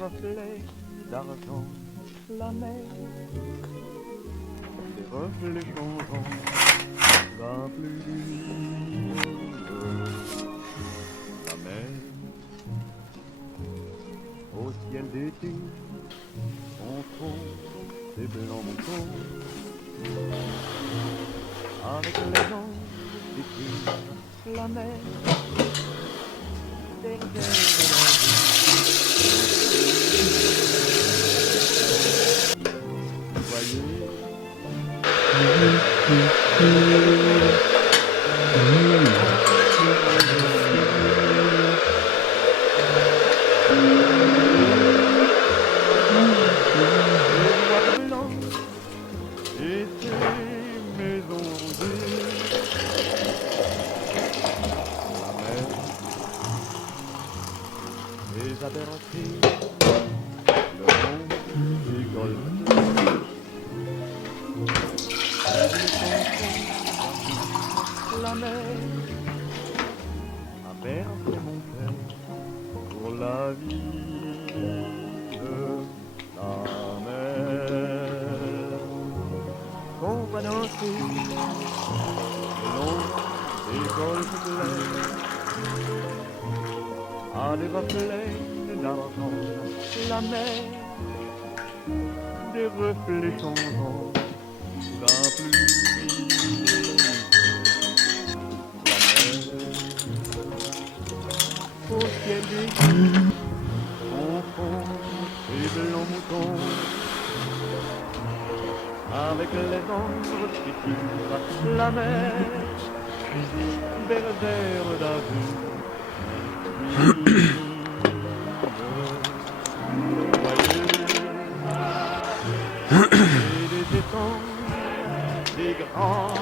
reflets d'argent, la mer, des reflets changeants, la plus lumineuse, la mer, au ciel d'été, on trouve des blancs moutons, avec les gens qui tirent la mer, derrière la la mer a bercé mon cœur pour la vie de la mer. Qu'on va danser le long des golfes clairs à des reflets d'argent, la mer, des reflets changeants, la pluie. Au ciel d'été, on fond des blancs moutons, avec les ombres qui tirent la mer, vers d'azur. Et des étangs, des grands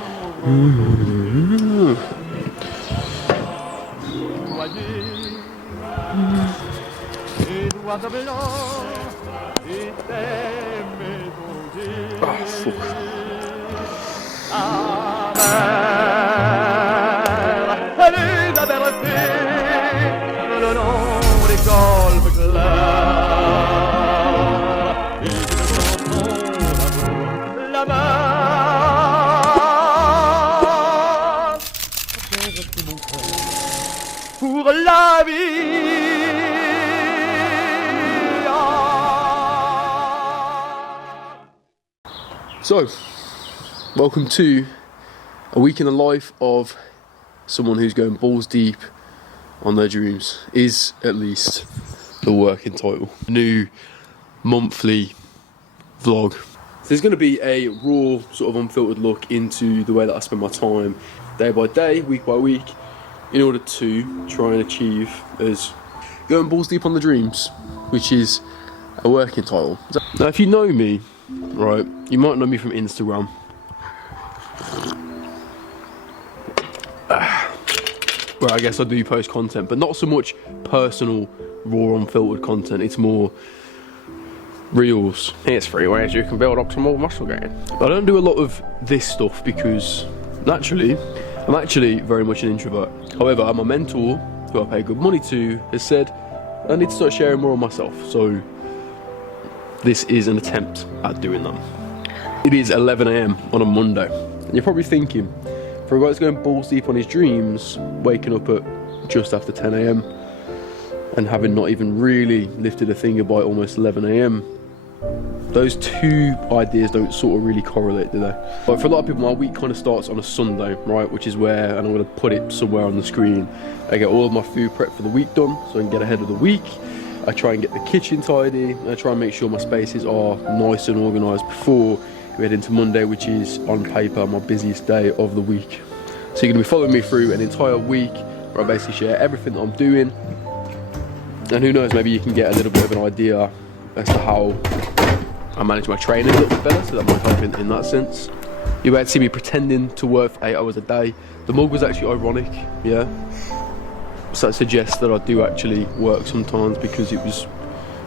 et d'oiseaux blancs et des maisons d'îles. La mer, elle les a bercés le long des golfes clairs et de chansons d'amour. La mer a bercé mon cœur pour la vie. So, welcome to a week in the life of someone who's going balls deep on their dreams, is at least the working title. New monthly vlog. So there's going to be a raw, sort of unfiltered look into the way that I spend my time day by day, week by week, in order to try and achieve as going balls deep on the dreams, which is a working title. Now, if you know me, right, you might know me from Instagram. Where I guess I do post content, but not so much personal, raw, unfiltered content. It's more reels. Here's 3 ways you can build up some more muscle gain. I don't do a lot of this stuff because, naturally, I'm actually very much an introvert. However, my mentor, who I pay good money to, has said I need to start sharing more of myself. So this is an attempt at doing that. It is 11 AM on a Monday. And you're probably thinking, for a guy that's going balls deep on his dreams, waking up at just after 10 AM and having not even really lifted a finger by almost 11 AM, those two ideas don't sort of really correlate, do they? But for a lot of people, my week kind of starts on a Sunday, right? Which is where, and I'm going to put it somewhere on the screen, I get all of my food prep for the week done, so I can get ahead of the week. I try and get the kitchen tidy, and I try and make sure my spaces are nice and organised before we head into Monday, which is on paper my busiest day of the week. So you're going to be following me through an entire week where I basically share everything that I'm doing, and who knows, maybe you can get a little bit of an idea as to how I manage my training a little bit better, so that might help in that sense. You might see me pretending to work for 8 hours a day. The mug was actually ironic, yeah. So that suggests that I do actually work sometimes because it was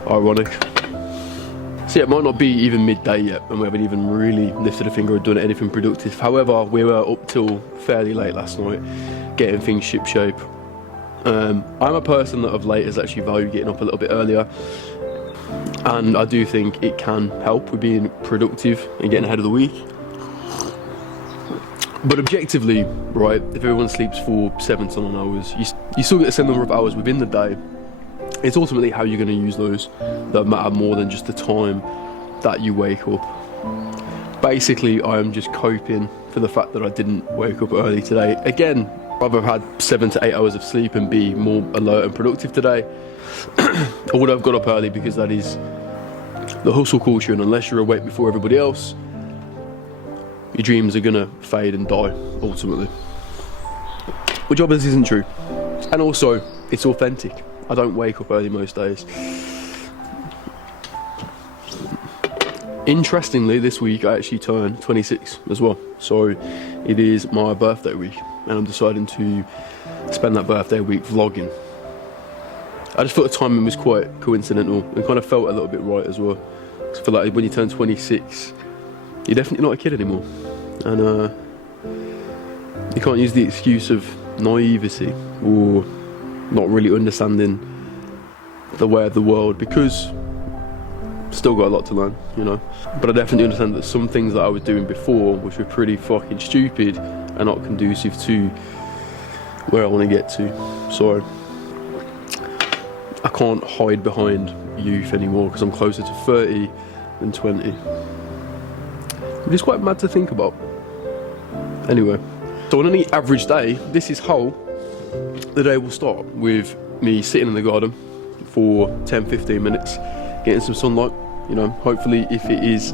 ironic. So yeah, it might not be even midday yet, and we haven't even really lifted a finger or done anything productive. However, we were up till fairly late last night, getting things shipshape. I'm a person that of late has actually valued getting up a little bit earlier. and I do think it can help with being productive and getting ahead of the week. But objectively, right, if everyone sleeps for 7 to 9 hours, you still get the same number of hours within the day. It's ultimately how you're going to use those that matter more than just the time that you wake up. Basically, I am just coping for the fact that I didn't wake up early today. Again, I'd rather have had 7 to 8 hours of sleep and be more alert and productive today. I would have got up early because that is the hustle culture, and unless you're awake before everybody else, your dreams are gonna fade and die, ultimately. Which obviously isn't true. And also, it's authentic. I don't wake up early most days. Interestingly, this week I actually turned 26 as well. So it is my birthday week, and I'm deciding to spend that birthday week vlogging. I just thought the timing was quite coincidental and kind of felt a little bit right as well. I feel like when you turn 26, you're definitely not a kid anymore, and you can't use the excuse of naivety or not really understanding the way of the world, because still got a lot to learn, you know. But I definitely understand that some things that I was doing before, which were pretty fucking stupid, are not conducive to where I want to get to. So I can't hide behind youth anymore, because I'm closer to 30 than 20. Which is quite mad to think about. Anyway, so on any average day, this is how the day will start, with me sitting in the garden for 10-15 minutes, getting some sunlight, you know. Hopefully, if it is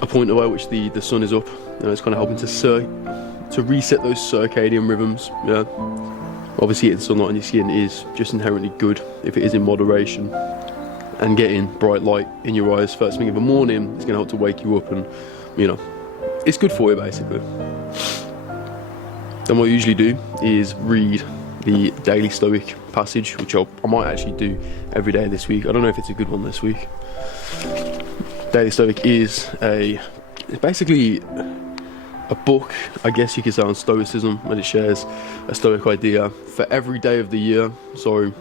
a point away which the sun is up, you know, it's kind of helping to reset those circadian rhythms. Yeah, obviously getting sunlight on your skin is just inherently good if it is in moderation, and getting bright light in your eyes first thing in the morning is going to help to wake you up, and you know, it's good for you basically. Then what I usually do is read the Daily Stoic passage, which I might actually do every day this week. I don't know if it's a good one this week. Daily Stoic is it's basically a book, I guess you could say, on Stoicism, and it shares a Stoic idea for every day of the year. So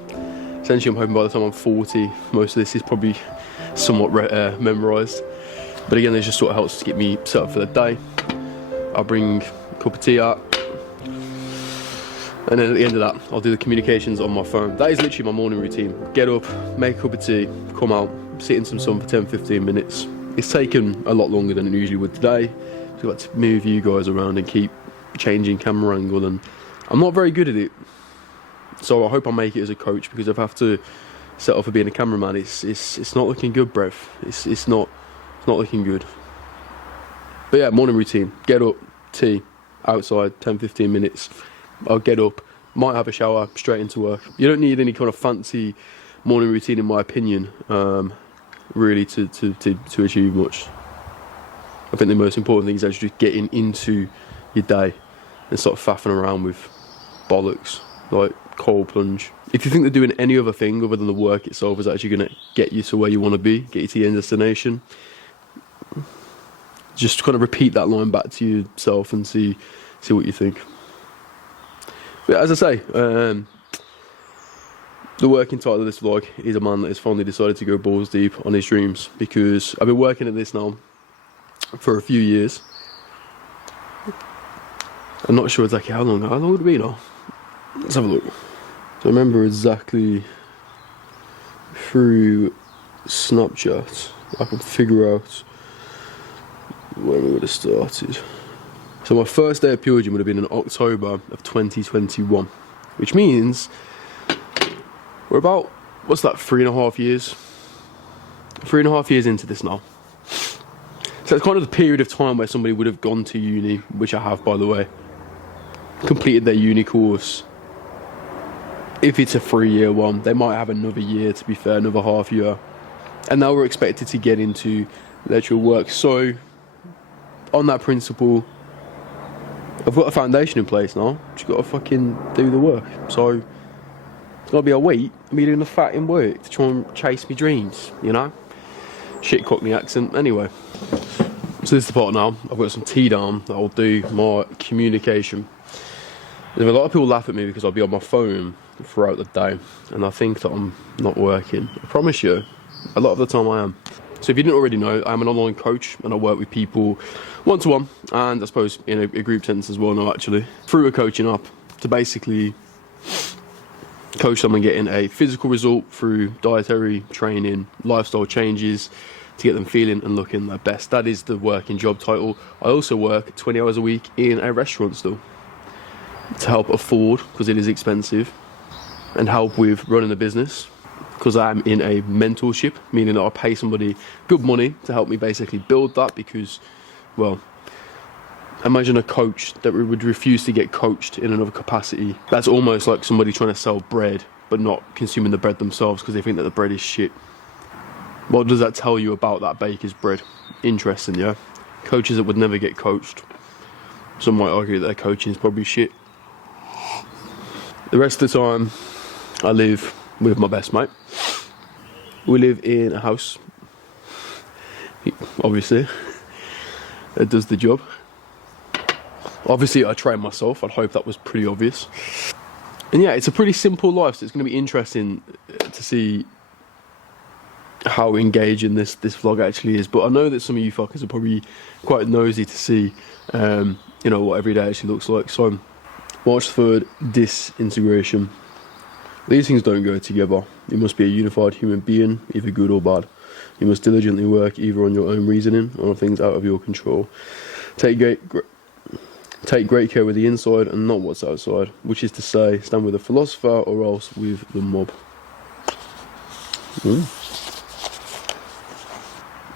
essentially, I'm hoping by the time I'm 40, most of this is probably somewhat memorised. But again, it just sort of helps to get me set up for the day. I'll bring a cup of tea out, and then at the end of that, I'll do the communications on my phone. That is literally my morning routine. Get up, make a cup of tea, come out, sit in some sun for 10-15 minutes. It's taken a lot longer than it usually would today, so I've got to move you guys around and keep changing camera angle, and I'm not very good at it. So I hope I make it as a coach, because if I have to set off for being a cameraman, it's not looking good, bruv. It's not looking good. But yeah, morning routine. Get up, tea, outside, 10-15 minutes. I'll get up, might have a shower, straight into work. You don't need any kind of fancy morning routine, in my opinion, really to achieve much. I think the most important thing is actually just getting into your day and stop faffing around with bollocks like cold plunge. If you think that doing any other thing other than the work itself is actually going to get you to where you want to be, get you to your end destination, just kind of repeat that line back to yourself and see what you think. But as I say, the working title of this vlog is a man that has finally decided to go balls deep on his dreams, because I've been working at this now for a few years. I'm not sure exactly how long would it be now? Let's have a look. So I remember exactly through Snapchat, I can figure out when we would have started. So my first day of Pure Gym would have been in October of 2021, which means we're about, what's that, 3.5 years? 3.5 years into this now. So it's kind of the period of time where somebody would have gone to uni, which I have, by the way, completed their uni course. If it's a 3-year one, they might have another year, to be fair, another half year. And now we're expected to get into the actual work. So on that principle, I've got a foundation in place now. Just got to fucking do the work. So it's gonna be a wait. Me doing the fucking work to try and chase my dreams, you know? Shit Cockney accent. Anyway, so this is the part now. I've got some tea down that I'll do my communication. There's a lot of people laugh at me because I'll be on my phone throughout the day, and I think that I'm not working. I promise you, A lot of the time I am. So if you didn't already know, I'm an online coach and I work with people one-to-one and I suppose in a group sense as well now actually, through a coaching app to basically coach someone getting a physical result through dietary training, lifestyle changes to get them feeling and looking their best. That is the working job title. I also work 20 hours a week in a restaurant still to help afford, because it is expensive, and help with running a business, because I'm in a mentorship, meaning that I pay somebody good money to help me basically build that, because, well, imagine a coach that would refuse to get coached in another capacity. That's almost like somebody trying to sell bread but not consuming the bread themselves because they think that the bread is shit. What does that tell you about that baker's bread? Interesting, yeah? Coaches that would never get coached. Some might argue that their coaching is probably shit. The rest of the time, I live with my best mate. We live in a house. Obviously, it does the job. Obviously, I train myself. I'd hope that was pretty obvious. And yeah, it's a pretty simple life, so it's going to be interesting to see how engaging this vlog actually is. But I know that some of you fuckers are probably quite nosy to see, you know, what every day actually looks like. So, March 3rd, disintegration. These things don't go together. You must be a unified human being, either good or bad. You must diligently work either on your own reasoning or on things out of your control. Take great care with the inside and not what's outside, which is to say, stand with a philosopher or else with the mob.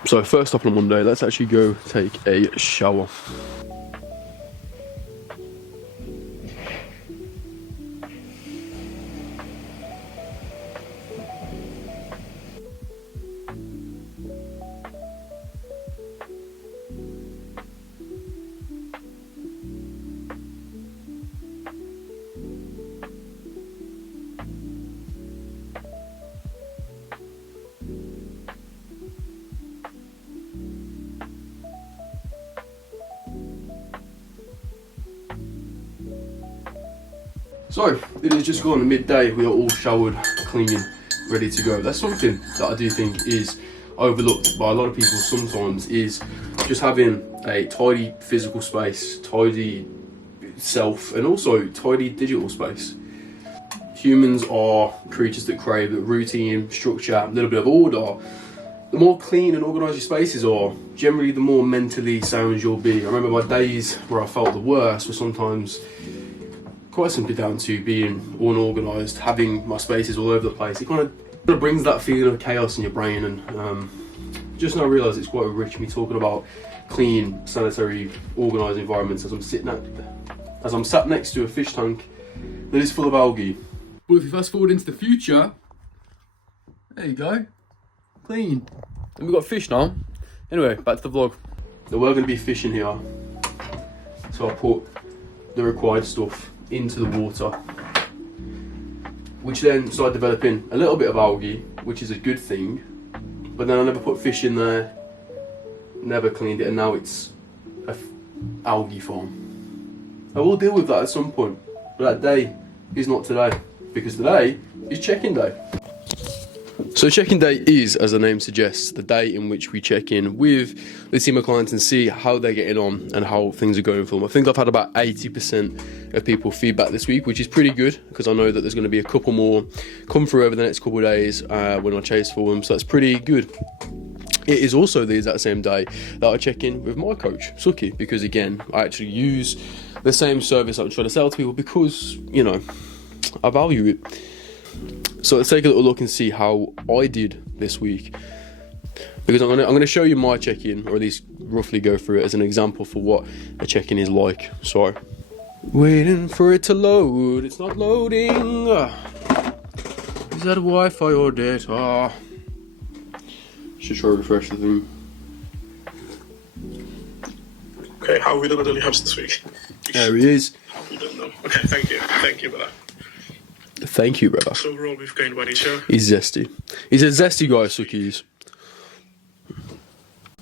So first up on Monday, let's actually go take a shower. So, it is just gone midday, we are all showered, clean, ready to go. That's something that I do think is overlooked by a lot of people sometimes, is just having a tidy physical space, tidy self, and also tidy digital space. Humans are creatures that crave routine, structure, a little bit of order. The more clean and organised your spaces are, generally the more mentally sound you'll be. I remember my days where I felt the worst were sometimes quite simply down to being unorganised, having my spaces all over the place. It kind of brings that feeling of chaos in your brain, and just now I realise it's quite rich me talking about clean, sanitary, organised environments as I'm sat next to a fish tank that is full of algae. But if you fast forward into the future, there you go, clean. And we've got fish now. Anyway, back to the vlog. There were going to be fish in here, so I put the required stuff into the water, which then started developing a little bit of algae, which is a good thing, but then I never put fish in there, never cleaned it, and now it's a algae farm. I will deal with that at some point, but that day is not today, because today is check-in day. So check-in day is, as the name suggests, the day in which we check in with the team of clients and see how they're getting on and how things are going for them. I think I've had about 80% of people feedback this week, which is pretty good, because I know that there's going to be a couple more come through over the next couple of days when I chase for them, so that's pretty good. It is also the exact same day that I check in with my coach, Suki, because again, I actually use the same service I'm trying to sell to people because, you know, I value it. So let's take a little look and see how I did this week, because I'm gonna show you my check-in, or at least roughly go through it as an example for what a check-in is like. So, waiting for it to load. It's not loading. Is that Wi-Fi or data? Should try to refresh the thing. Okay, how are we done at House this week? There he is. How have we done them? Okay, thank you for that. Thank you, brother. So overall, we've gained by each other. He's zesty. He's a zesty guy, Suki's.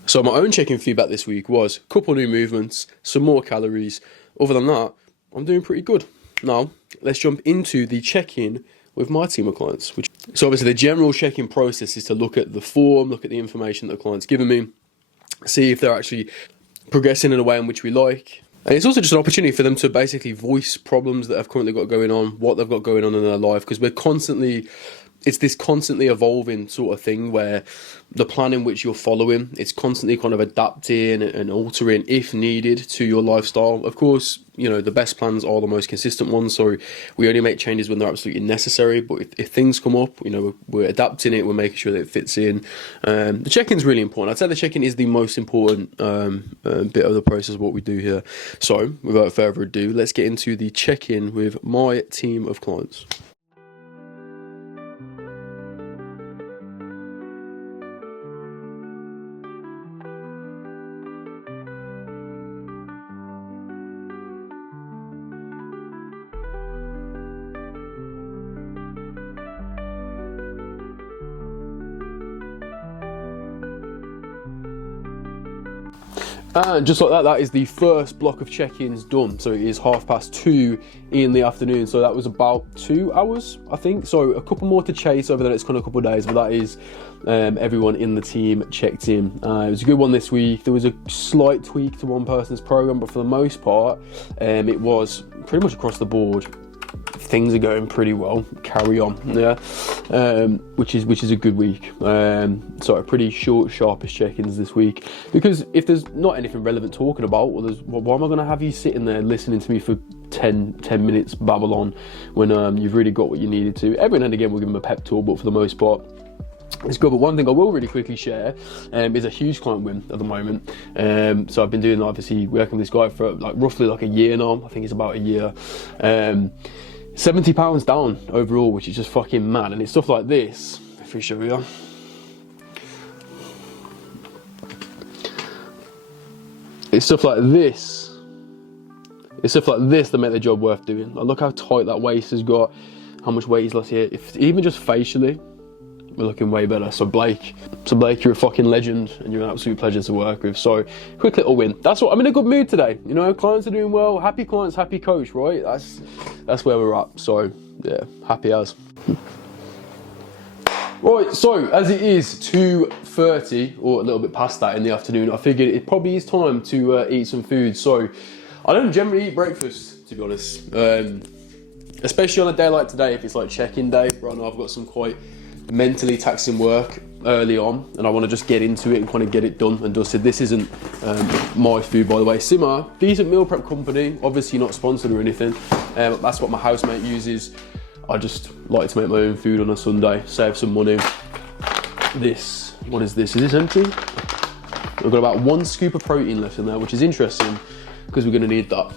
So my own check-in feedback this week was a couple new movements, some more calories. Other than that, I'm doing pretty good. Now, let's jump into the check-in with my team of clients. So obviously the general check-in process is to look at the form, look at the information that the client's given me, see if they're actually progressing in a way in which we like. And it's also just an opportunity for them to basically voice problems that have currently got going on, what they've got going on in their life, because it's this constantly evolving sort of thing where the plan in which you're following, it's constantly kind of adapting and altering if needed to your lifestyle. Of course, you know, the best plans are the most consistent ones, so we only make changes when they're absolutely necessary. But if things come up, you know, we're adapting it, we're making sure that it fits in. The check-in's really important. I'd say the check-in is the most important bit of the process of what we do here. So without further ado, let's get into the check-in with my team of clients. And just like that, that is the first block of check-ins done. So it is 2:30 in the afternoon. So that was about 2 hours, I think. So a couple more to chase over the next kind of couple of days, but that is everyone in the team checked in. It was a good one this week. There was a slight tweak to one person's program, but for the most part, it was pretty much across the board. Things are going pretty well. Carry on, yeah. Which is a good week. So a pretty short, sharpish check-ins this week. Because if there's not anything relevant talking about, well, why am I going to have you sitting there listening to me for 10 minutes babble on when you've really got what you needed to? Every now and again we'll give them a pep talk, but for the most part, it's good. But one thing I will really quickly share is a huge client win at the moment. So I've been doing, obviously, working with this guy for roughly a year now. I think it's about a year. £70 down overall, which is just fucking mad. And it's stuff like this, if we show you. It's stuff like this. It's stuff like this that make the job worth doing. Like, look how tight that waist has got, how much weight he's lost here. Even just facially, we're looking way better. So Blake, you're a fucking legend and you're an absolute pleasure to work with. So quick little win. That's what I'm in a good mood today. You know, clients are doing well. Happy clients, happy coach, right? That's where we're at. So yeah, happy as. Right, so as it is 2:30 or a little bit past that in the afternoon, I figured it probably is time to eat some food. So I don't generally eat breakfast, to be honest. Especially on a day like today, if it's like check-in day. Right now I've got some quite mentally taxing work early on and I want to just get into it and kind of get it done and dusted. This isn't my food, by the way. Simmer, decent meal prep company, obviously not sponsored or anything. That's what my housemate uses. I just like to make my own food on a Sunday, save some money. This, what is this? Is this empty? We've got about 1 scoop of protein left in there, which is interesting because we're going to need that.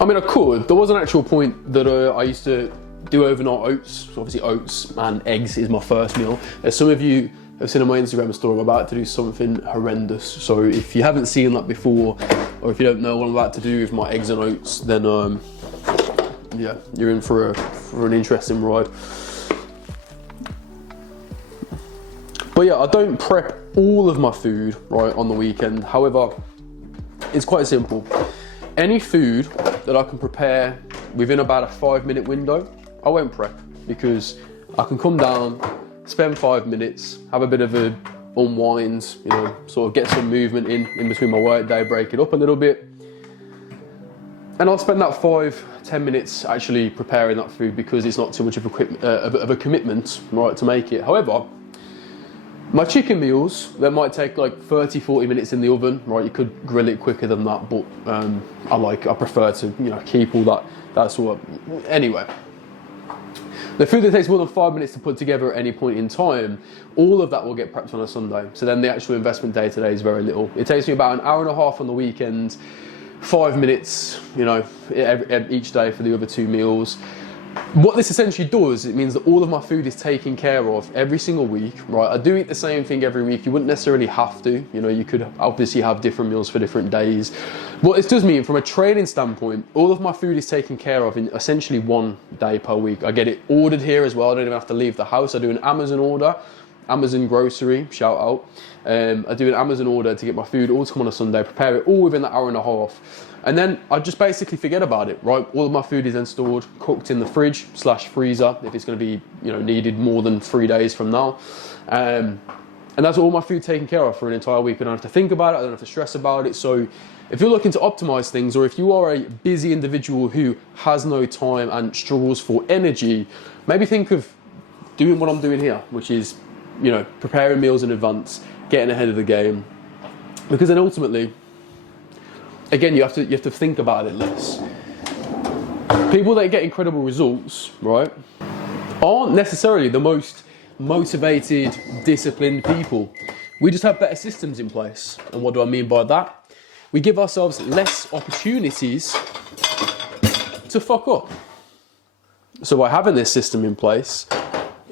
I mean, I could. There was an actual point that I used to do overnight oats. So obviously oats and eggs is my first meal. As some of you have seen on my Instagram story, I'm about to do something horrendous. So if you haven't seen that before, or if you don't know what I'm about to do with my eggs and oats, then yeah, you're in for an interesting ride. But yeah, I don't prep all of my food right on the weekend. However, it's quite simple. Any food that I can prepare within about a 5-minute window, I won't prep, because I can come down, spend 5 minutes, have a bit of a unwind, you know, sort of get some movement in between my work day, break it up a little bit. And I'll spend that 5-10 minutes actually preparing that food because it's not too much of a commitment, right, to make it. However, my chicken meals, they might take like 30-40 minutes in the oven, right? You could grill it quicker than that, but I prefer to, you know, keep all that sort of, anyway. The food that takes more than 5 minutes to put together at any point in time, all of that will get prepped on a Sunday. So then the actual investment day today is very little. It takes me about an hour and a half on the weekend, 5 minutes, you know, each day for the other 2 meals. What this essentially does, it means that all of my food is taken care of every single week, right? I do eat the same thing every week. You wouldn't necessarily have to, you know, you could obviously have different meals for different days. What this does mean, from a training standpoint, all of my food is taken care of in essentially 1 day per week. I get it ordered here as well. I don't even have to leave the house. I do an Amazon order Amazon grocery, shout out. I do an Amazon order to get my food all to come on a Sunday, prepare it all within an hour and a half. And then I just basically forget about it, right? All of my food is then stored, cooked in the fridge / freezer if it's going to be, needed more than 3 days from now. And that's all my food taken care of for an entire week. I don't have to think about it, I don't have to stress about it. So if you're looking to optimize things, or if you are a busy individual who has no time and struggles for energy, maybe think of doing what I'm doing here, which is, preparing meals in advance, getting ahead of the game. Because then ultimately, again, you have to think about it less. People that get incredible results, right, aren't necessarily the most motivated, disciplined people. We just have better systems in place. And what do I mean by that? We give ourselves less opportunities to fuck up. So by having this system in place,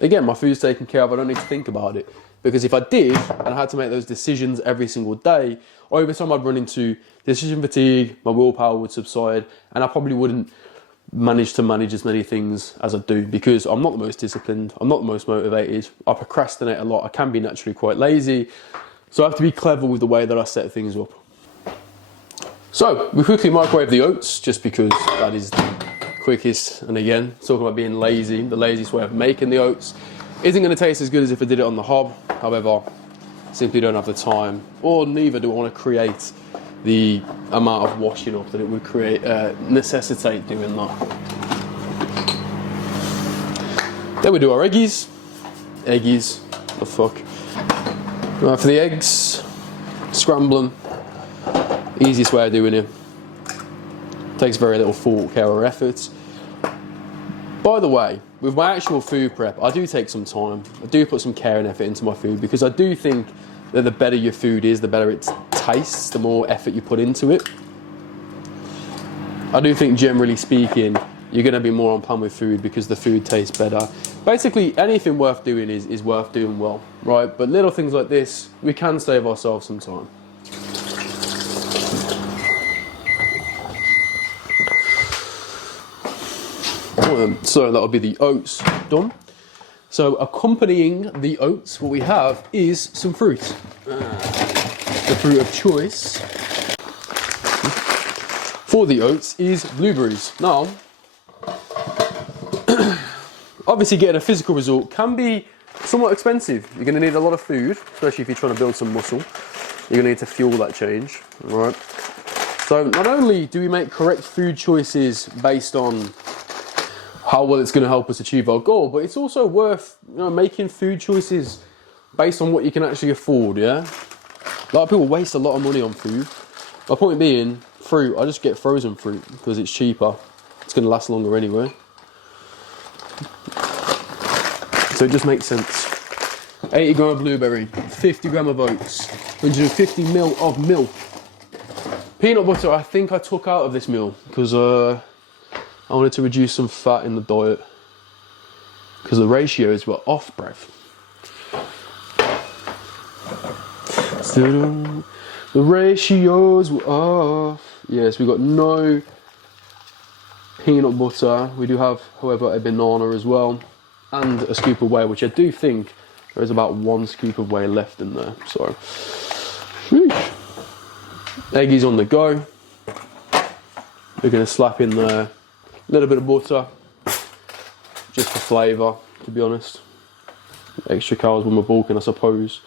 again, my food's taken care of, I don't need to think about it. Because if I did, and I had to make those decisions every single day, over time I'd run into decision fatigue, my willpower would subside, and I probably wouldn't manage to manage as many things as I do, because I'm not the most disciplined, I'm not the most motivated, I procrastinate a lot, I can be naturally quite lazy, so I have to be clever with the way that I set things up. So, we quickly microwave the oats, just because that is the quickest, and again, talking about being lazy, the laziest way of making the oats isn't going to taste as good as if I did it on the hob. However, simply don't have the time, or neither do I want to create the amount of washing up that it would necessitate doing that. Then we do our eggies. Eggies, the fuck. Right, for the eggs, scramble them. Easiest way of doing it. Takes very little thought, care, or effort. By the way, with my actual food prep, I do take some time. I do put some care and effort into my food, because I do think that the better your food is, the better it tastes, the more effort you put into it. I do think, generally speaking, you're going to be more on plan with food because the food tastes better. Basically, anything worth doing is worth doing well, right? But little things like this, we can save ourselves some time. So that'll be the oats done. So accompanying the oats, what we have is some fruit. The fruit of choice for the oats is blueberries. Now, obviously getting a physical result can be somewhat expensive. You're going to need a lot of food, especially if you're trying to build some muscle. You're going to need to fuel that change, all right? So not only do we make correct food choices based on how well it's going to help us achieve our goal, but it's also worth making food choices based on what you can actually afford, yeah? A lot of people waste a lot of money on food. My point being, fruit, I just get frozen fruit because it's cheaper. It's going to last longer anyway. So it just makes sense. 80 gram of blueberry, 50 gram of oats, 150 ml of milk. Peanut butter, I think I took out of this meal because I wanted to reduce some fat in the diet because the ratios were off, bruv. The ratios were off. Yes, we got no peanut butter. We do have, however, a banana as well, and a scoop of whey, which I do think there is about 1 scoop of whey left in there. So, sheesh. Eggies on the go. We're going to slap in there a little bit of butter, just for flavour, to be honest. Extra calories when we're bulking, I suppose.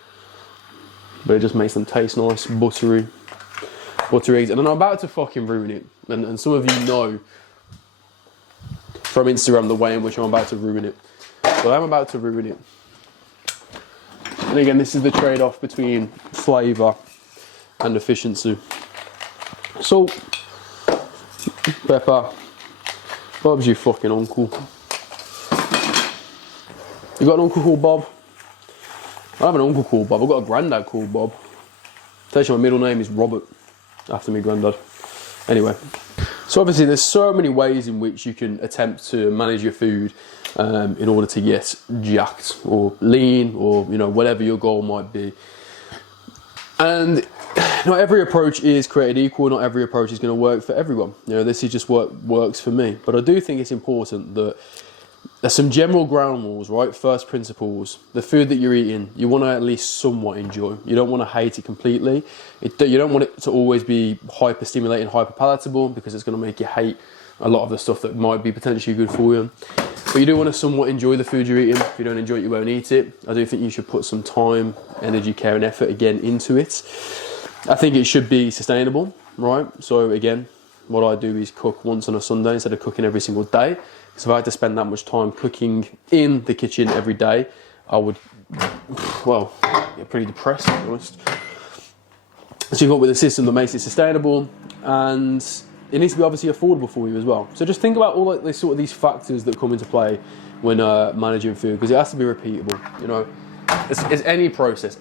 But it just makes them taste nice, buttery eggs. And I'm about to fucking ruin it. And some of you know from Instagram the way in which I'm about to ruin it. So I'm about to ruin it. And again, this is the trade-off between flavour and efficiency. Salt, pepper. Bob's your fucking uncle. You got an uncle called Bob? I have an uncle called Bob. I've got a granddad called Bob. Actually, my middle name is Robert, after my granddad. Anyway, so obviously there's so many ways in which you can attempt to manage your food in order to get jacked or lean or whatever your goal might be. And not every approach is created equal. Not every approach is going to work for everyone. This is just what works for me. But I do think it's important that there's some general ground rules, right? First principles. The food that you're eating, you want to at least somewhat enjoy. You don't want to hate it completely. You don't want it to always be hyper stimulating, hyper palatable, because it's going to make you hate a lot of the stuff that might be potentially good for you. But you do want to somewhat enjoy the food you're eating. If you don't enjoy it, you won't eat it. I do think you should put some time, energy, care and effort again into it. I think it should be sustainable, right? So again, what I do is cook once on a Sunday instead of cooking every single day. So if I had to spend that much time cooking in the kitchen every day, I would, well, get pretty depressed, to be honest. So you've got with a system that makes it sustainable, and it needs to be obviously affordable for you as well. So just think about all like this sort of these factors that come into play when managing food, because it has to be repeatable. You know, it's any process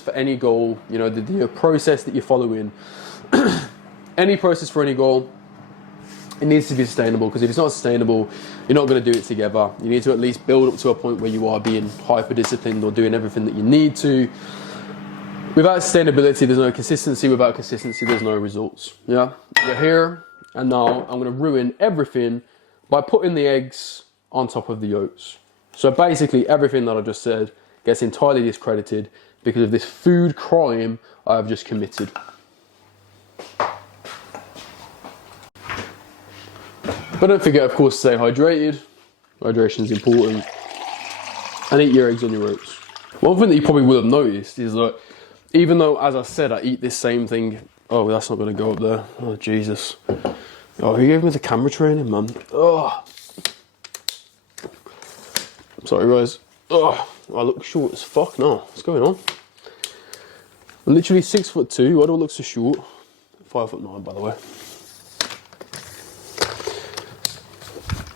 for any goal. You know, the process that you're following, any process for any goal. It needs to be sustainable, because if it's not sustainable, you're not going to do it together. You need to at least build up to a point where you are being hyper disciplined or doing everything that you need to. Without sustainability, there's no consistency. Without consistency, there's no results. Yeah, you're here and now. I'm going to ruin everything by putting the eggs on top of the yolks. So basically, everything that I just said gets entirely discredited because of this food crime I have just committed. But don't forget, of course, to stay hydrated. Hydration is important. And eat your eggs on your oats. One thing that you probably will have noticed is that even though, as I said, I eat this same thing. Oh, that's not going to go up there. Oh, Jesus. Oh, who gave me the camera training, man? Oh. Sorry, guys. Oh, I look short as fuck now. What's going on? I'm literally 6'2". Why do I look so short? 5'9", by the way.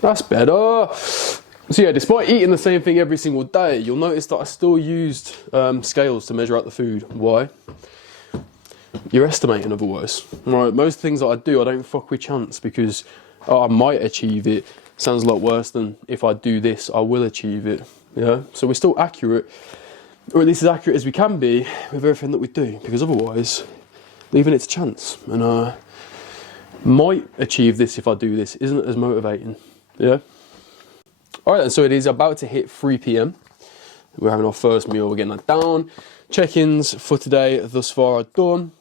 That's better. So yeah, despite eating the same thing every single day, you'll notice that I still used scales to measure out the food. Why? You're estimating otherwise. Right, most things that I do, I don't fuck with chance, because I might achieve it. Sounds a lot worse than if I do this, I will achieve it. Yeah, so we're still accurate, or at least as accurate as we can be with everything that we do, because otherwise, leaving it to chance. And might achieve this if I do this isn't as motivating. Yeah. All right, then, so it is about to hit 3 p.m. We're having our first meal. We're getting that down. Check-ins for today thus far are done.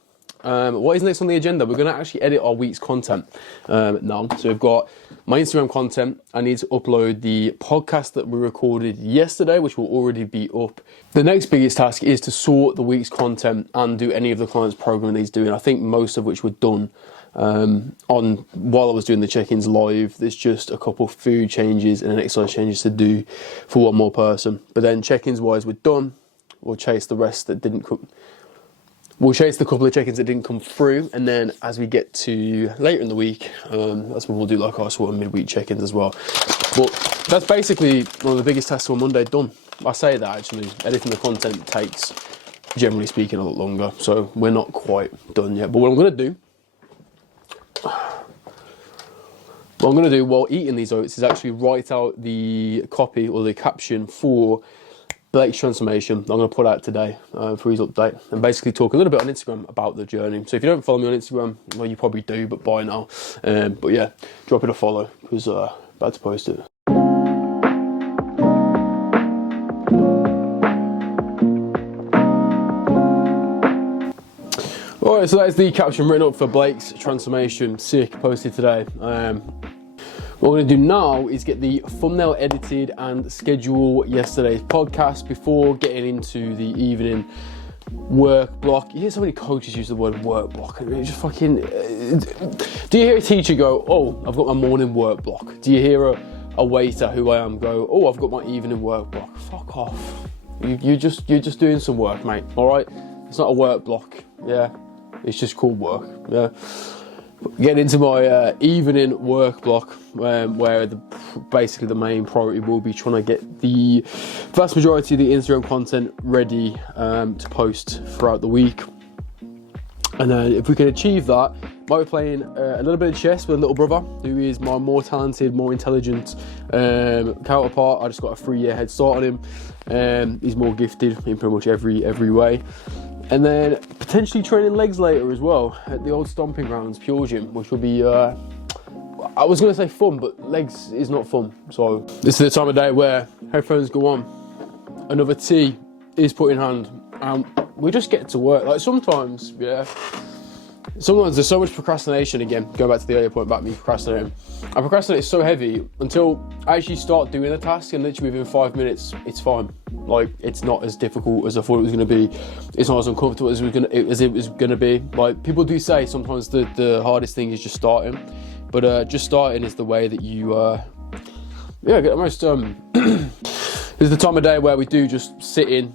What is next on the agenda? We're going to actually edit our week's content now. So we've got my Instagram content. I need to upload the podcast that we recorded yesterday, which will already be up. The next biggest task is to sort the week's content and do any of the clients' programming that he's doing. I think most of which were done while I was doing the check-ins live. There's just a couple of food changes and an exercise changes to do for one more person. But then check-ins wise, we're done. We'll chase the rest that didn't come. We'll chase the couple of check-ins that didn't come through, and then as we get to later in the week, that's when we'll do like our sort of midweek check-ins as well. But that's basically one of the biggest tasks on Monday done. I say that actually, editing the content takes, generally speaking, a lot longer, so we're not quite done yet. But what I'm going to do while eating these oats is actually write out the copy or the caption for Blake's transformation. I'm going to put out today for his update, and basically talk a little bit on Instagram about the journey. So if you don't follow me on Instagram, well, you probably do, but by now. But yeah, drop it a follow, because about to post it. Alright, so that is the caption written up for Blake's transformation. Sick, posted today. What we're going to do now is get the thumbnail edited and schedule yesterday's podcast before getting into the evening work block. You hear so many coaches use the word work block. I mean, just fucking... do you hear a teacher go, oh, I've got my morning work block? Do you hear a waiter who I am go, oh, I've got my evening work block? Fuck off. You're just doing some work, mate, alright? It's not a work block, yeah? It's just called work, yeah? Get into my evening work block, where basically the main priority will be trying to get the vast majority of the Instagram content ready to post throughout the week. And if we can achieve that, might be playing a little bit of chess with a little brother who is my more talented, more intelligent counterpart. I just got a 3-year head start on him. He's more gifted in pretty much every way. And then potentially training legs later as well at the old stomping grounds, Pure Gym, which will be, I was gonna say fun, but legs is not fun. So this is the time of day where headphones go on, another tea is put in hand, and we just get to work. Like sometimes, yeah. Sometimes there's so much procrastination, again, going back to the earlier point about me procrastinating. I procrastinate so heavy until I actually start doing the task, and literally within 5 minutes, it's fine. Like, it's not as difficult as I thought it was going to be. It's not as uncomfortable as it was going to be. Like, people do say sometimes the hardest thing is just starting. But just starting is the way that you, get the most, this is the time of day where we do just sit in,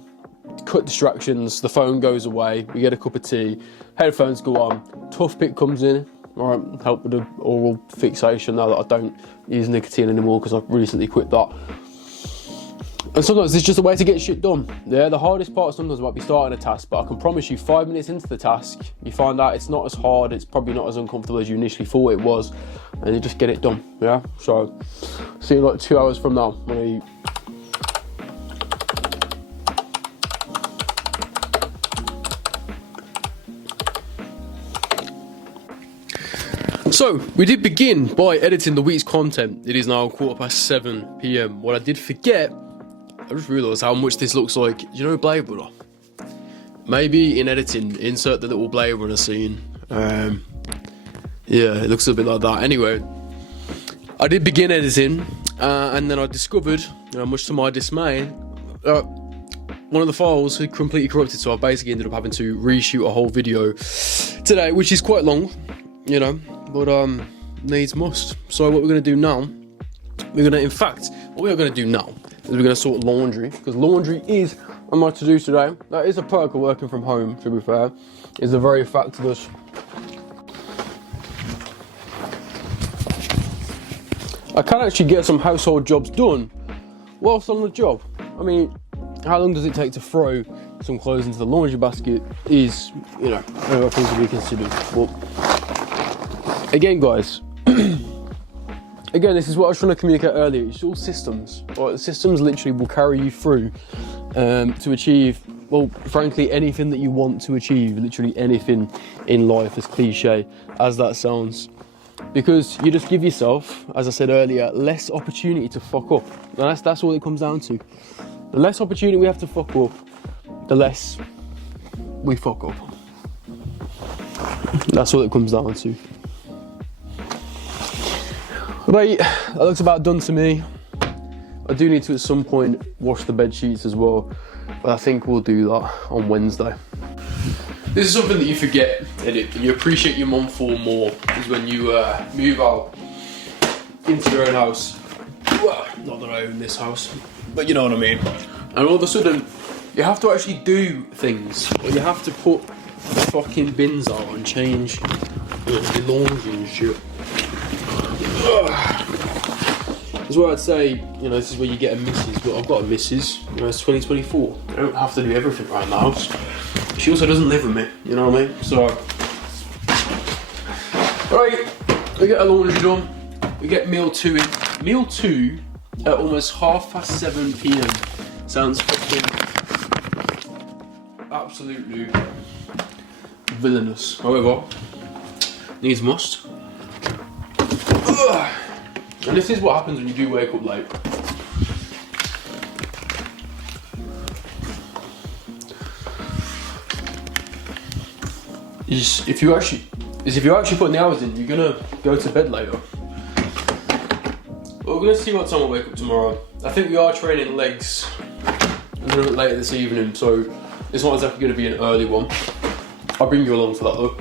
cut distractions, the phone goes away, we get a cup of tea, headphones go on, Tough Pick comes in, alright, help with the oral fixation now that I don't use nicotine anymore because I've recently quit that. And sometimes it's just a way to get shit done. Yeah, the hardest part sometimes might be starting a task, but I can promise you 5 minutes into the task, you find out it's not as hard, it's probably not as uncomfortable as you initially thought it was, and you just get it done, yeah? So, see you like 2 hours from now when I eat. So, we did begin by editing the week's content. It is now 7:15 PM. What I did forget, I just realised how much this looks like, you know, Blade Runner? Maybe in editing, insert the little Blade Runner scene. Yeah, it looks a bit like that. Anyway, I did begin editing, and then I discovered, much to my dismay, one of the files had completely corrupted, so I basically ended up having to reshoot a whole video today, which is quite long, you know, but needs must. So what we're going to do now, what we are going to do now is we're going to sort laundry, because laundry is on my to-do today. That is a perk of working from home, to be fair, is the very fact that I can actually get some household jobs done whilst on the job. I mean, how long does it take to throw some clothes into the laundry basket is, you know, a thing to be considered. But again, guys, again, this is what I was trying to communicate earlier. It's all systems. Right? The systems literally will carry you through to achieve, well, frankly, anything that you want to achieve. Literally anything in life, as cliche as that sounds. Because you just give yourself, as I said earlier, less opportunity to fuck up. And that's all it comes down to. The less opportunity we have to fuck up, the less we fuck up. That's all it comes down to. Right, that looks about done to me. I do need to at some point wash the bed sheets as well, but I think we'll do that on Wednesday. This is something that you forget, and you appreciate your mum for more, is when you move out into your own house. Well, not that I own this house, but you know what I mean. And all of a sudden, you have to actually do things. Or you have to put the fucking bins out and change the laundry and shit. That's why I'd say, you know, this is where you get a missus, but I've got a missus, you know, it's 2024. I don't have to do everything around the house. She also doesn't live with me, you know what I mean? So, right, we get our laundry done, we get meal 2 in. Meal 2 at almost 7:30 PM. Sounds fucking absolutely villainous. However, needs must. Ugh. And this is what happens when you do wake up late. If you actually put the hours in, you're gonna go to bed later. But we're gonna see what time I wake up tomorrow. I think we are training legs a little bit later this evening, so it's not exactly gonna be an early one. I'll bring you along for that though.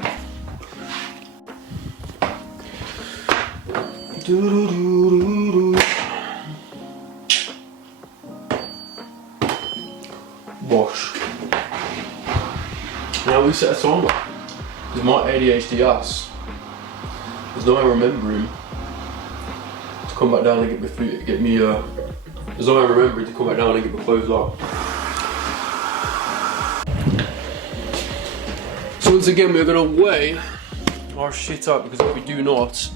Wash. Now we set a timer. Because my ADHD ass is not remembering to come back down and get my food, there's no remembering to come back down and get my clothes out. So once again, we're gonna weigh our shit up, because if we do not,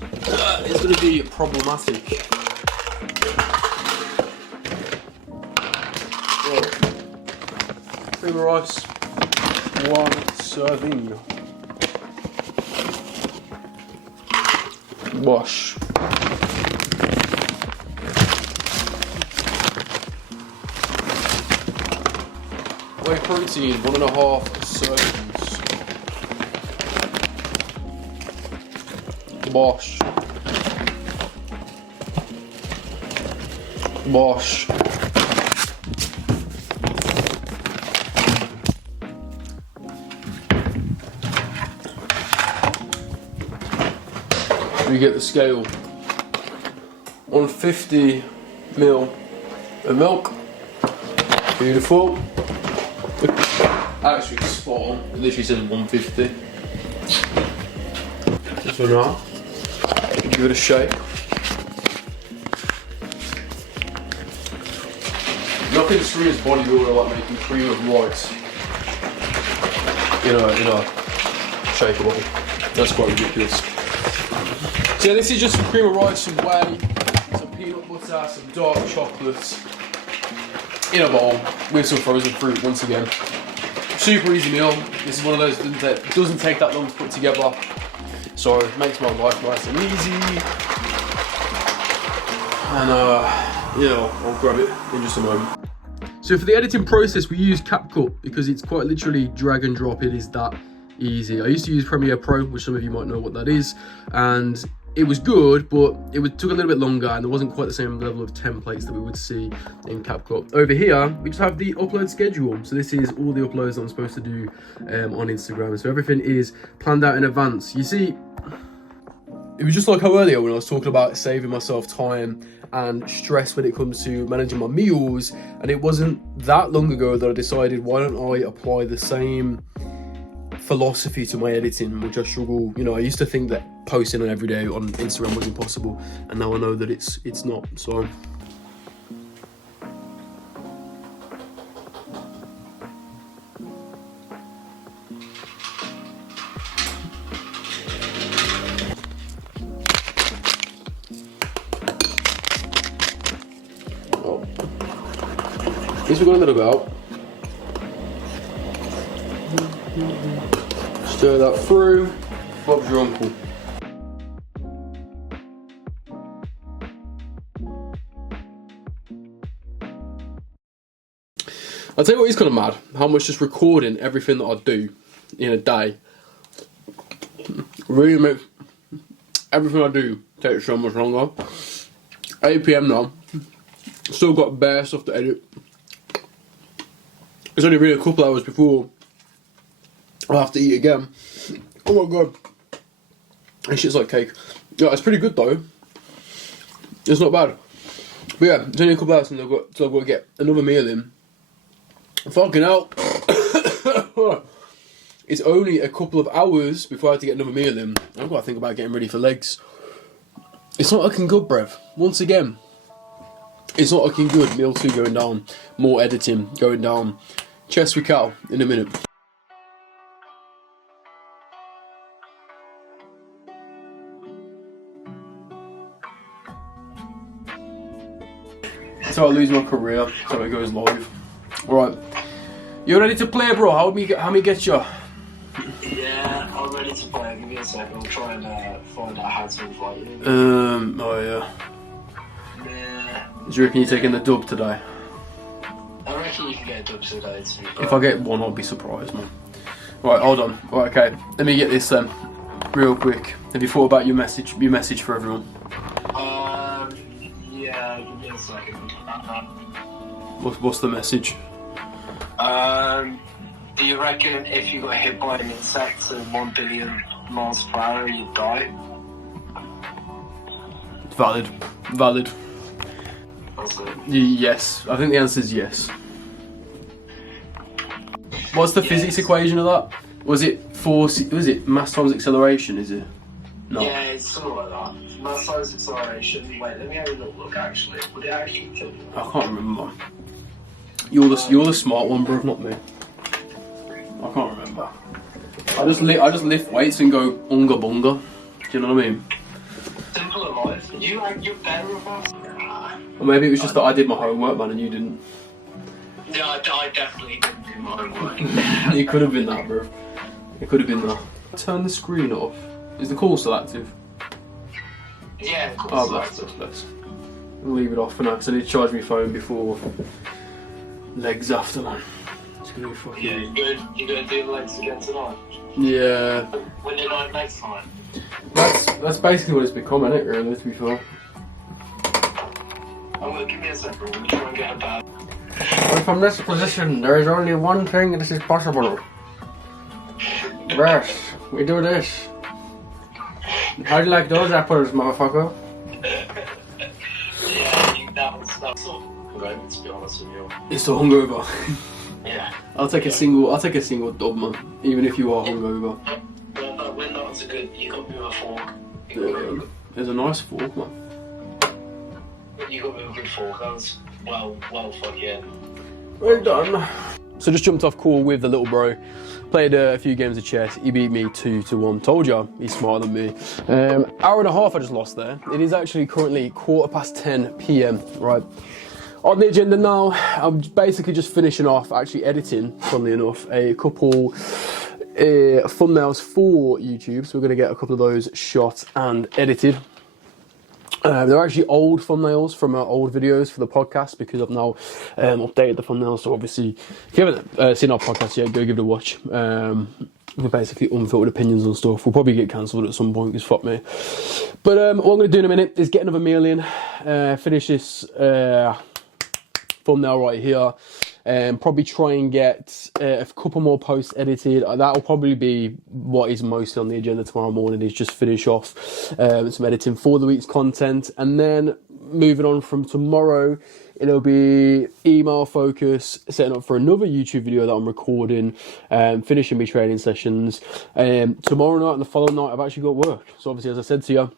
it's gonna be problematic. Right. Cream of rice, 1 serving. Wash. Whey protein, 1.5 servings. Bosh. Bosh. We get the scale. 150 ml of milk. Beautiful. Actually, spot on. It literally says 150. This one now. Give it a shake. Nothing screams bodybuilder like making cream of rice in a shaker bowl. That's quite ridiculous. So yeah, this is just some cream of rice, some whey, some peanut butter, some dark chocolate in a bowl with some frozen fruit once again. Super easy meal. This is one of those that doesn't take that long to put together, so it makes my life nice and easy. And I'll grab it in just a moment. So for the editing process, we use CapCut because it's quite literally drag and drop. It is that easy. I used to use Premiere Pro, which some of you might know what that is, and it was good, but it took a little bit longer and there wasn't quite the same level of templates that we would see in CapCut. Over here, we just have the upload schedule. So this is all the uploads that I'm supposed to do on Instagram. So everything is planned out in advance. You see, it was just like how earlier when I was talking about saving myself time and stress when it comes to managing my meals, and it wasn't that long ago that I decided, why don't I apply the same philosophy to my editing, which I struggle. I used to think that posting on every day on Instagram was impossible, and now I know that it's not. So we're going to let it go. Stir that through. Bob's your uncle. I'll tell you what is kind of mad. How much just recording everything that I do in a day really makes everything I do take so much longer. 8 PM now. Still got bare stuff to edit. It's only really a couple hours before I'll have to eat again. Oh my god. This shit's like cake. Yeah, it's pretty good though. It's not bad. But yeah, it's only a couple hours and I've got to get another meal in. Fucking hell. It's only a couple of hours before I have to get another meal in. I've got to think about getting ready for legs. It's not looking good, bruv. Once again. It's not looking good. Meal 2 going down. More editing going down. Chest with cow in a minute. So I lose my career, so it goes live. Alright. You ready to play, bro? How me get you? Yeah, I'm ready to play. Give me a second. I'll try and find out how to invite you. Oh yeah. Yeah. Do you reckon you're taking the dub today? I reckon you can get a dub today too. If I get one, I'll be surprised, man. Right, hold on. Right, okay. Let me get this then, real quick. Have you thought about your message for everyone? Yeah. Give me a second. What's the message? Do you reckon if you got hit by an insect at 1 billion miles per hour, you'd die? Valid. That's it. Yes, I think the answer is yes. What's the physics equation of that? Was it mass times acceleration, is it? No. Yeah, it's sort of like that. Mass times acceleration. Wait, let me have a little look actually. Would it actually kill you? I can't remember. You're the smart one, bro, not me. I can't remember. I just lift weights and go unga bunga. Do you know what I mean? Simple in life. You're better with us. Or maybe it was just that I did my homework, man, and you didn't. Yeah, I definitely didn't do my homework. It could have been that, bro. It could have been that. Turn the screen off. Is the call still active? Yeah, of course. Oh, bless. We'll leave it off for now because I need to charge my phone before legs after, man. gonna be fucking... Yeah, you gonna do the legs again tonight? Yeah. When you night next time? That's basically what it's become, isn't it, really, to be fair? Give me a second, we're gonna try and get a bag. Well, from this position, there is only one thing that is possible. Yes, we do this. How do you like those apples, motherfucker? Yeah, that's so good, to be honest with you. You're still hungover. Yeah. I'll take a single dub, man. Even if you are hungover. When that's a good, you got me with a fork. There's a nice fork, man. You got me with a good fork, that was well fucking... Well done. So just jumped off call with the little bro. Played a few games of chess. He beat me 2-1. Told ya, he's smarter than me. Hour and a half I just lost there. It is actually currently 10:15 p.m. Right. On the agenda now, I'm basically just finishing off, actually editing, funnily enough, a couple thumbnails for YouTube. So we're going to get a couple of those shot and edited. They're actually old thumbnails from our old videos for the podcast because I've now updated the thumbnails. So obviously, if you haven't seen our podcast yet, go give it a watch. We're basically unfiltered opinions and stuff. We'll probably get cancelled at some point because fuck me. But what I'm going to do in a minute is get another meal in, finish this thumbnail right here. Probably try and get a couple more posts edited. That'll probably be what is mostly on the agenda tomorrow morning, is just finish off some editing for the week's content. And then moving on from tomorrow, it'll be email focus, setting up for another YouTube video that I'm recording, finishing my training sessions. Tomorrow night and the following night, I've actually got work. So obviously, as I said to you,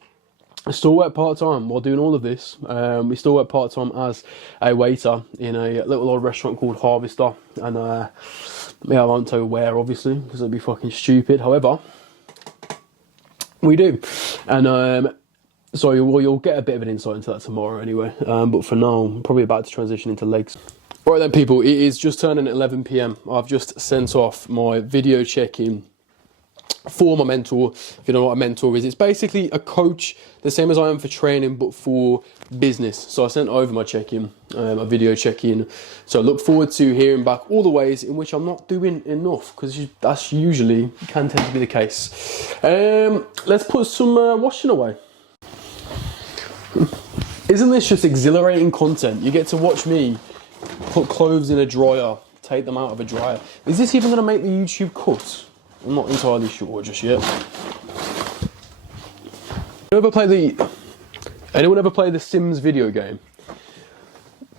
I still work part-time while doing all of this. We still work part-time as a waiter in a little old restaurant called Harvester. And yeah, I won't tell you where, obviously, because it'd be fucking stupid. However, we do. And so you'll get a bit of an insight into that tomorrow anyway. But for now, I'm probably about to transition into legs. Right then, people, it is just turning 11 p.m. I've just sent off my video check-in for my mentor. If you don't know what a mentor is, it's basically a coach, the same as I am for training, but for business. So I sent over my check-in, a video check-in. So I look forward to hearing back all the ways in which I'm not doing enough, because that's usually can tend to be the case. Let's put some washing away. Isn't this just exhilarating content? You get to watch me put clothes in a dryer, take them out of a dryer. Is this even going to make the YouTube cut? I'm not entirely sure just yet. Anyone ever play the Sims video game?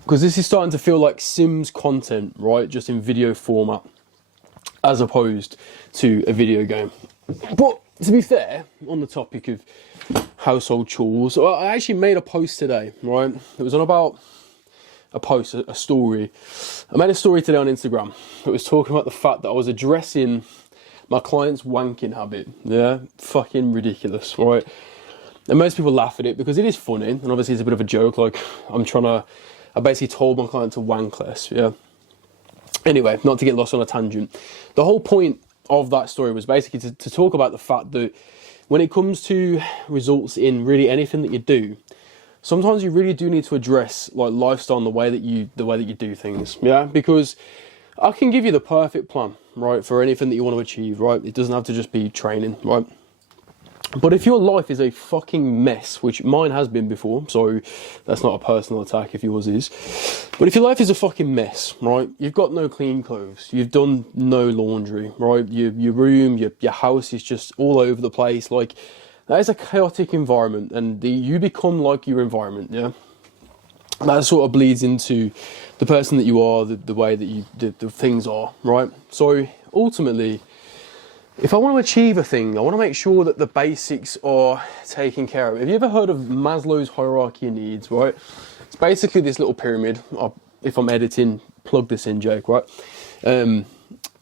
Because this is starting to feel like Sims content, right? Just in video format, as opposed to a video game. But to be fair, on the topic of household chores, I actually made a post today, right? It was on about a story. I made a story today on Instagram. It was talking about the fact that I was addressing my client's wanking habit. Yeah, fucking ridiculous, right? And most people laugh at it because it is funny, and obviously it's a bit of a joke. Like, I basically told my client to wank less, yeah. Anyway, not to get lost on a tangent. The whole point of that story was basically to talk about the fact that when it comes to results in really anything that you do, sometimes you really do need to address like lifestyle and the way that you do things, yeah. Because I can give you the perfect plan, right, for anything that you want to achieve, right? It doesn't have to just be training, right? But if your life is a fucking mess, which mine has been before, so that's not a personal attack if yours is. But if your life is a fucking mess, right? You've got no clean clothes, you've done no laundry, right? Your room, your house is just all over the place. Like, that is a chaotic environment, and you become like your environment, yeah? That sort of bleeds into the person that you are, the way that the things are, right? So ultimately, if I want to achieve a thing, I want to make sure that the basics are taken care of. Have you ever heard of Maslow's hierarchy of needs, right? It's basically this little pyramid. If I'm editing, plug this in, Jake, right?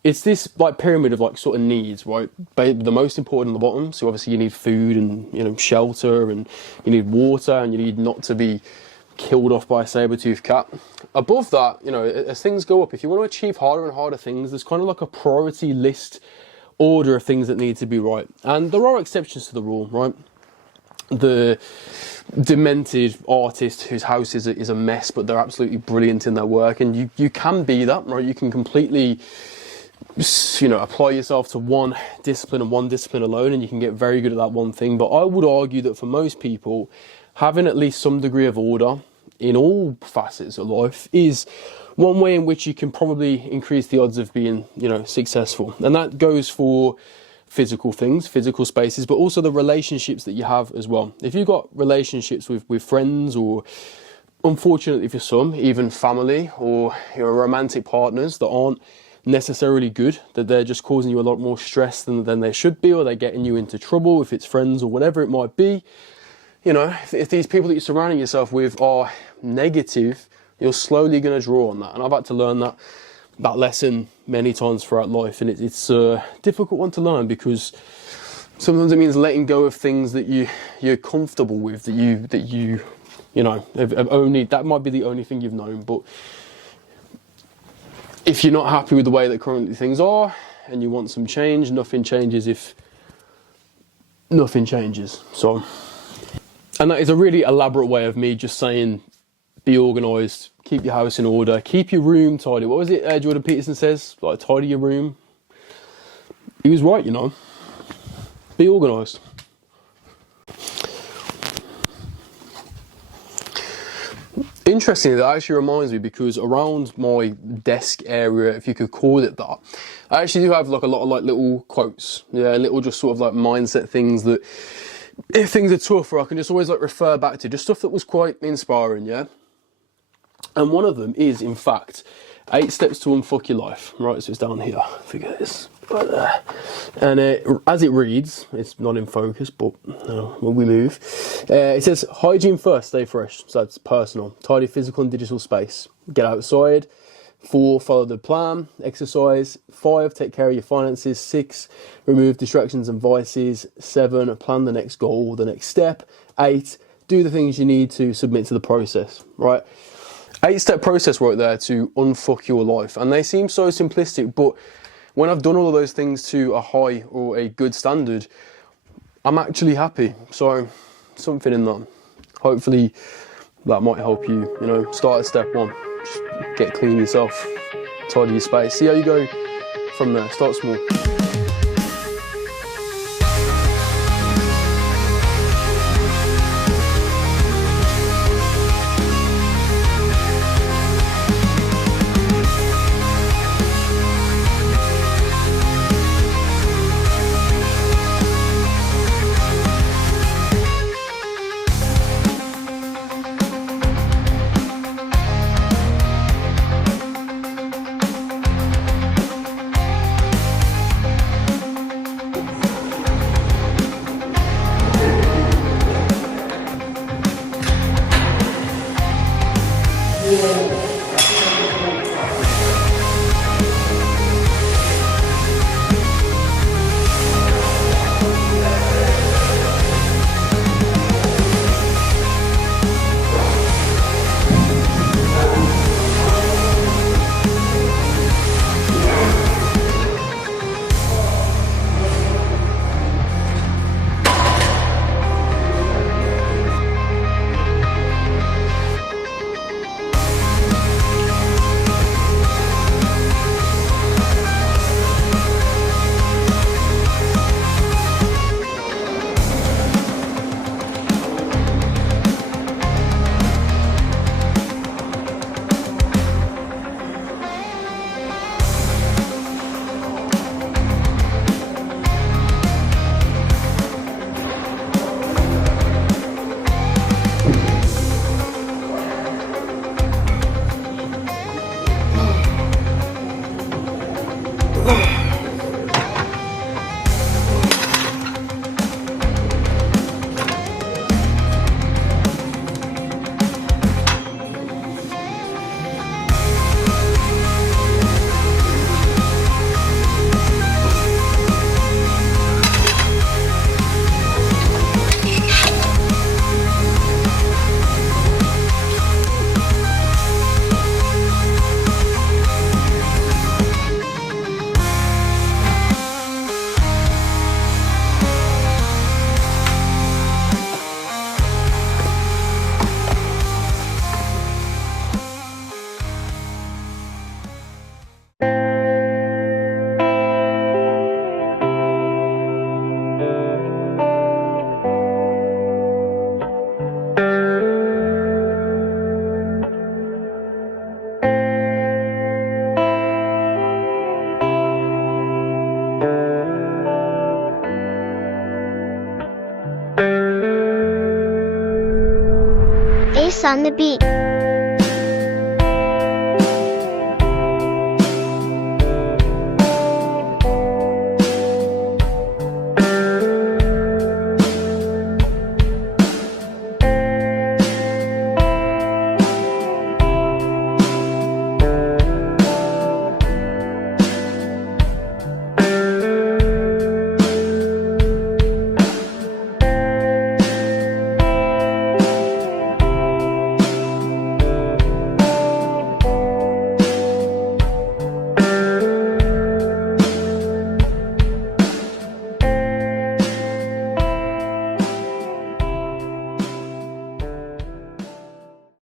It's this like pyramid of like sort of needs, right? The most important on the bottom. So obviously you need food and shelter, and you need water, and you need not to be killed off by a saber-toothed cat. Above that, as things go up, if you want to achieve harder and harder things, there's kind of like a priority list order of things that need to be right. And there are exceptions to the rule, right? the demented artist whose house is a mess, but they're absolutely brilliant in their work. And you can be that, right? You can completely, you know, apply yourself to one discipline and one discipline alone, and you can get very good at that one thing. But I would argue that for most people, having at least some degree of order in all facets of life is one way in which you can probably increase the odds of being, you know, successful. And that goes for physical things, physical spaces, but also the relationships that you have as well. If you've got relationships with friends, or unfortunately for some, even family or your romantic partners that aren't necessarily good, that they're just causing you a lot more stress than they should be, or they're getting you into trouble, if it's friends or whatever it might be, you know, if these people that you're surrounding yourself with are negative, you're slowly going to draw on that. And I've had to learn that lesson many times throughout life, and it's a difficult one to learn, because sometimes it means letting go of things that you're comfortable with, that you know have only, that might be the only thing you've known. But if you're not happy with the way that currently things are and you want some change, nothing changes if nothing changes. So, and that is a really elaborate way of me just saying, be organised, keep your house in order, keep your room tidy. What was it Jordan Peterson says? Like, tidy your room. He was right, you know. Be organised. Interestingly, that actually reminds me, because around my desk area, if you could call it that, I actually do have like a lot of like little quotes, yeah, little just sort of like mindset things that, if things are tough, I can just always like refer back to, just stuff that was quite inspiring, yeah. And one of them is, in fact, 8 steps to unfuck your life. Right, so it's down here. Forget this. Right there. And as it reads, it's not in focus, but when we move, it says, hygiene first, stay fresh. So that's personal. Tidy physical and digital space. Get outside. 4, follow the plan. Exercise. 5, take care of your finances. 6, remove distractions and vices. 7, plan the next goal, the next step. 8, do the things you need to submit to the process. Right? 8-step process right there to unfuck your life. And they seem so simplistic, but when I've done all of those things to a high or a good standard, I'm actually happy. So, something in that. Hopefully that might help you, you know, start at step 1. Just get clean yourself, tidy your space. See how you go from there. Start small. on the beat.